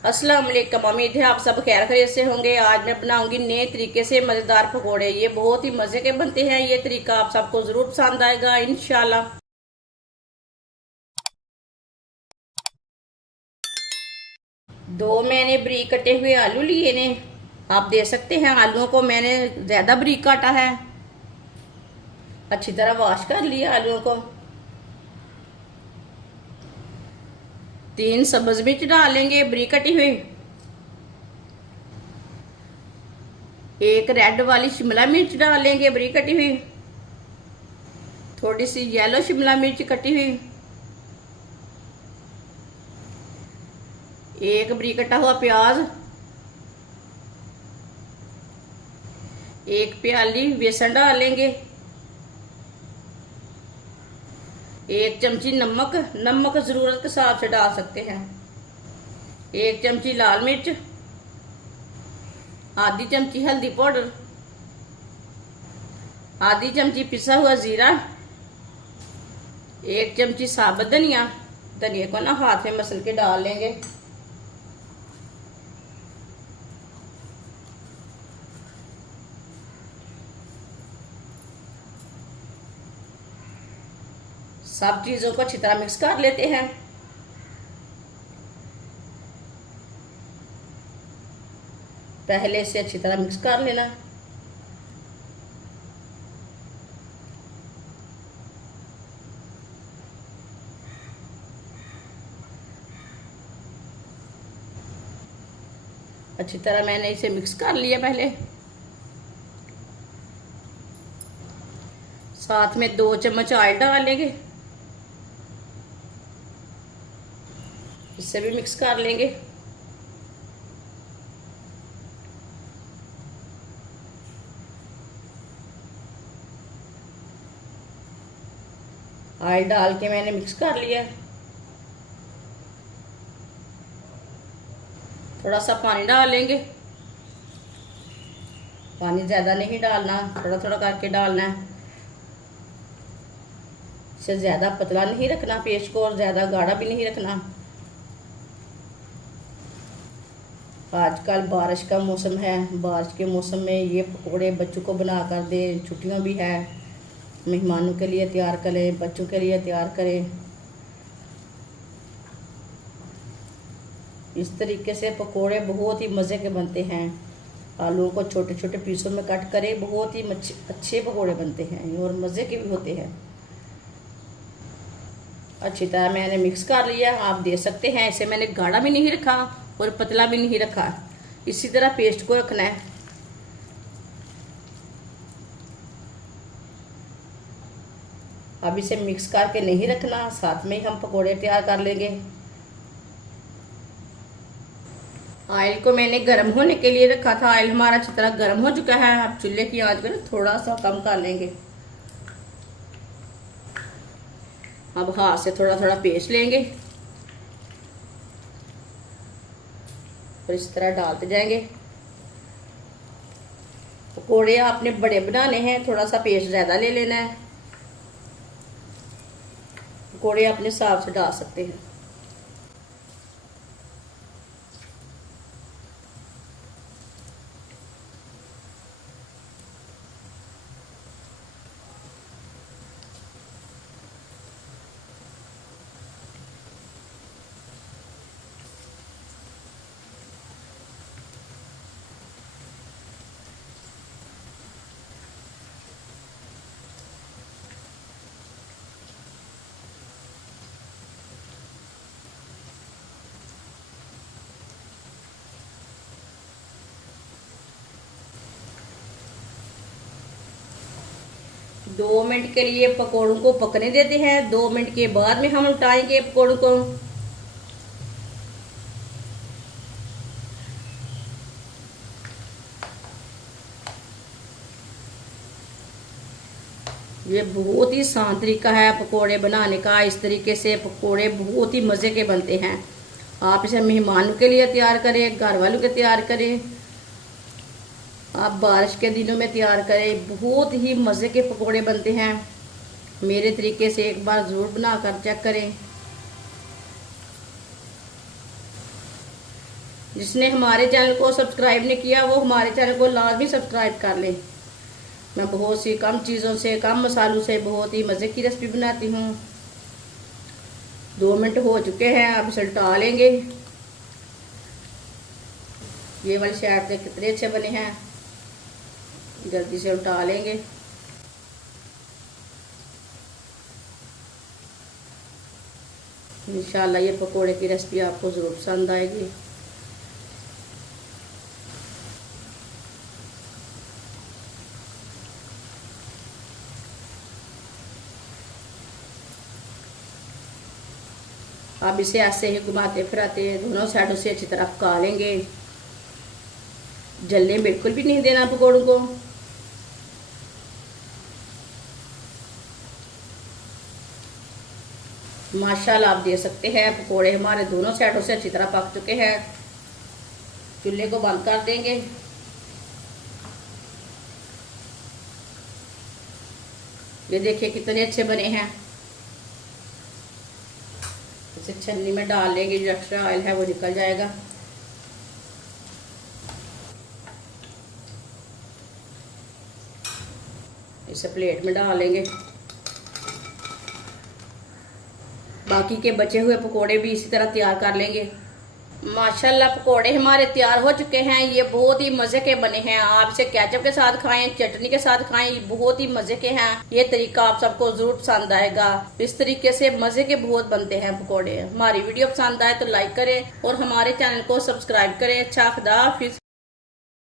अस्सलाम वालेकुम। उम्मीद है आप सब खैर खैरियत से होंगे। आज मैं बनाऊंगी नए तरीके से मज़ेदार पकोड़े। ये बहुत ही मज़े के बनते हैं। ये तरीका आप सबको ज़रूर पसंद आएगा इंशाल्लाह। दो मैंने बरीक कटे हुए आलू लिए ने। आप देख सकते हैं आलूओं को मैंने ज़्यादा बरीक काटा है। अच्छी तरह वॉश कर लिया आलूओं को। 3 सब्ज़ मिर्च डालेंगे बरीक कटी हुई। एक रेड वाली शिमला मिर्च डालेंगे बरीक कटी हुई। थोड़ी सी येलो शिमला मिर्च कटी हुई। एक बरीक कटा हुआ प्याज। एक प्याली बेसन डालेंगे। एक चमची नमक, नमक ज़रूरत के हिसाब से डाल सकते हैं। एक चमची लाल मिर्च। आधी चमची हल्दी पाउडर। आधी चमची पिसा हुआ ज़ीरा। एक चमची साबुत धनिया। धनिया को ना हाथ में मसल के डाल लेंगे। सब चीज़ों को अच्छी तरह मिक्स कर लेते हैं। पहले से अच्छी तरह मिक्स कर लेना। अच्छी तरह मैंने इसे मिक्स कर लिया। पहले साथ में 2 चम्मच ऑयल डालेंगे। इससे भी मिक्स कर लेंगे। ऑयल डाल के मैंने मिक्स कर लिया। थोड़ा सा पानी डालेंगे। पानी ज़्यादा नहीं डालना, थोड़ा थोड़ा करके डालना है। इसे ज़्यादा पतला नहीं रखना पेस्ट को और ज़्यादा गाढ़ा भी नहीं रखना। आजकल बारिश का मौसम है। बारिश के मौसम में ये पकोड़े बच्चों को बना कर दें। छुट्टियां भी है, मेहमानों के लिए तैयार करें, बच्चों के लिए तैयार करें। इस तरीके से पकोड़े बहुत ही मज़े के बनते हैं। आलूओं को छोटे छोटे पीसों में कट करें, बहुत ही अच्छे पकोड़े बनते हैं और मज़े के भी होते हैं। अच्छी तरह मैंने मिक्स कर लिया। आप देख सकते हैं इसे मैंने गाढ़ा भी नहीं रखा और पतला भी नहीं रखा। इसी तरह पेस्ट को रखना है। अब इसे मिक्स करके नहीं रखना, साथ में ही हम पकोड़े तैयार कर लेंगे। ऑयल को मैंने गर्म होने के लिए रखा था। ऑयल हमारा अच्छी तरह गर्म हो चुका है। अब चूल्हे की आंच को थोड़ा सा कम कर लेंगे। अब हाथ से थोड़ा थोड़ा पेस्ट लेंगे और इस तरह डालते जाएंगे। पकोड़े आपने बड़े बनाने हैं, थोड़ा सा पेस्ट ज़्यादा ले लेना है। पकोड़े अपने हिसाब से डाल सकते हैं। दो मिनट के लिए पकौड़ों को पकने देते हैं। 2 मिनट के बाद में हम उठाएंगे पकौड़ों को। ये बहुत ही आसान तरीका है पकोड़े बनाने का। इस तरीके से पकोड़े बहुत ही मज़े के बनते हैं। आप इसे मेहमानों के लिए तैयार करें, घर वालों के तैयार करें, आप बारिश के दिनों में तैयार करें। बहुत ही मज़े के पकोड़े बनते हैं। मेरे तरीके से एक बार ज़रूर बना कर चेक करें। जिसने हमारे चैनल को सब्सक्राइब नहीं किया वो हमारे चैनल को लाजमी सब्सक्राइब कर लें। मैं बहुत सी कम चीज़ों से, कम मसालों से बहुत ही मज़े की रेसिपी बनाती हूँ। 2 मिनट हो चुके हैं, अब इसे उल्टा लेंगे। ये वाले साइड से कितने अच्छे बने हैं, जल्दी से उल्टा लेंगे। इंशाल्लाह ये पकोड़े की रेसिपी आपको ज़रूर पसंद आएगी। अब इसे ऐसे ही घुमाते फिराते दोनों साइडों से अच्छी तरह पका लेंगे। जलने बिल्कुल भी नहीं देना पकौड़ों को। माशाल्लाह आप देख सकते हैं पकोड़े हमारे दोनों साइडों से अच्छी तरह पक चुके हैं। चूल्हे को बंद कर देंगे। ये देखिए कितने अच्छे बने हैं। इसे छन्नी में डाल लेंगे, जो एक्स्ट्रा ऑयल है वो निकल जाएगा। इसे प्लेट में डाल लेंगे। बाकी के बचे हुए पकोड़े भी इसी तरह तैयार कर लेंगे। माशाल्लाह पकोड़े हमारे तैयार हो चुके हैं। ये बहुत ही मज़े के बने हैं। आप इसे केचप के साथ खाएं, चटनी के साथ खाएं, बहुत ही मज़े के हैं। ये तरीका आप सबको ज़रूर पसंद आएगा। इस तरीके से मज़े के बहुत बनते हैं पकोड़े। हमारी वीडियो पसंद आए तो लाइक करें और हमारे चैनल को सब्सक्राइब करें। अच्छा, खुदा हाफिज़।